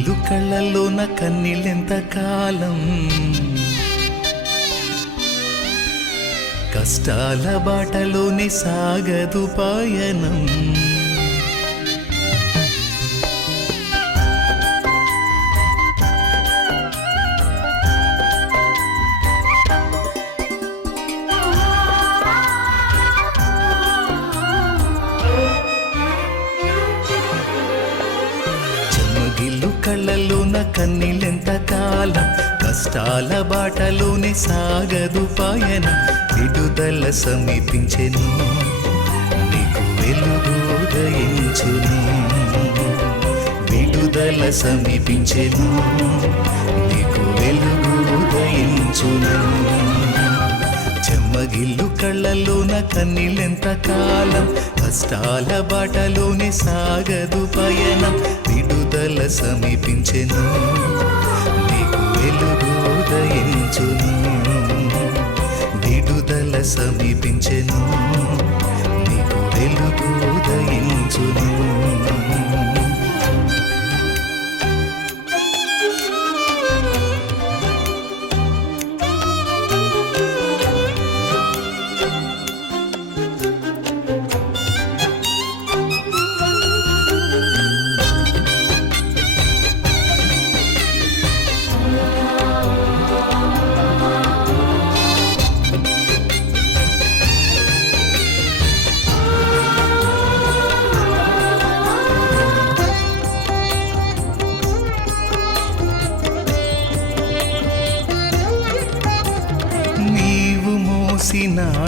కళ్ళల్లోన కన్నీళ్ళెంత కాలం? కష్టాల బాటలోనే సాగదు పయనం. ఇల్లు కళ్ళల్లోన కన్నీళ్ళెంత కాలం? కష్టాల బాటలోనే సాగదు పాయన. విడుదల సమీపించెను. నీకు వెలుగు ఉదయించును. విడుదల సమీపించెను. నీకు వెలుగు ఉదయించును. చెమ్మగిల్లు కళ్ళల్లోన కన్నీళ్ళెంత కాలం? కష్టాల బాటలోనే సాగదు పయనం. విడుదల సమీపించెను. నీకు వెలుగు ఉదయించును. విడుదల సమీపించెను. నీకు వెలుగు ఉదయించును.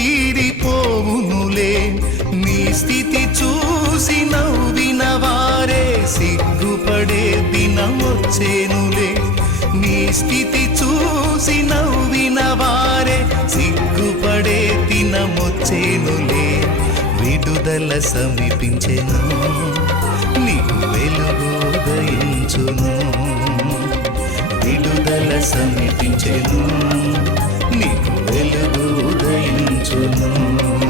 తీరిపోవునులే. నీ స్థితి చూసి నవ్విన వారే సిగ్గుపడే దినమొచ్చేనులే. నీ స్థితి చూసి నవ్విన వారే సిగ్గుపడే దినమొచ్చేనులే. విడుదల సమీపించెను నీకు వెలుగు ఉదయించును. విడుదల సమీపించెను నీకు వెలుగు ఉదయించును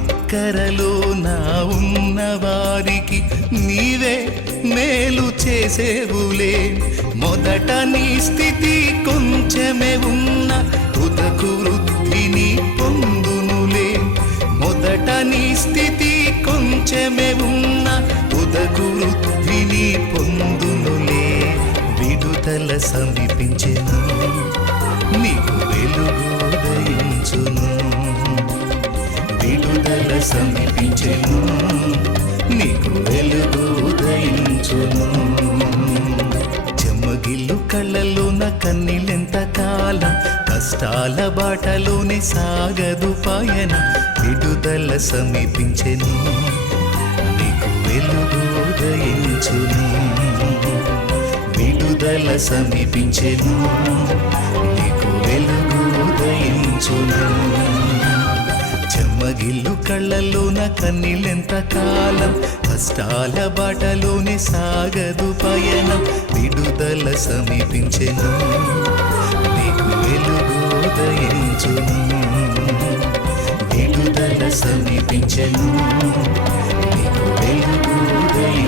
అక్కరలో నా ఉన్న వారికి నీవే మేలు చేసేవులే. మొదట నీ స్థితి కొంచెమే ఉన్న ఉదకు వృద్ధిని పొందునులే. మొదట నీ స్థితి కొంచెమే ఉన్న ఉదకు వృద్ధిని పొందునులే. విడుదల సమీపించెను నీకు వెలుగు ఉదయించును. సమీపించెను నీకు వెలుగు ఉదయించును చెమ్మగిల్లు కళ్ళలోన కన్నీళ్ళెంత కాలం కష్టాల బాటలోనే సాగదు పాయన విడుదల సమీపించెను. నీకు వెలుగు ఉదయించును విడుదల సమీపించెను. నీకు వెలుగు ఉదయించును మగిల్లు కళ్ళలోన కన్నీళ్ళెంత కాలం? కష్టాల బాటలోనే సాగదు పయనం. విడుదల సమీపించను. నీకు వెలుగుదయించును విడుదల సమీపించను. నీకు వెలుగుదయి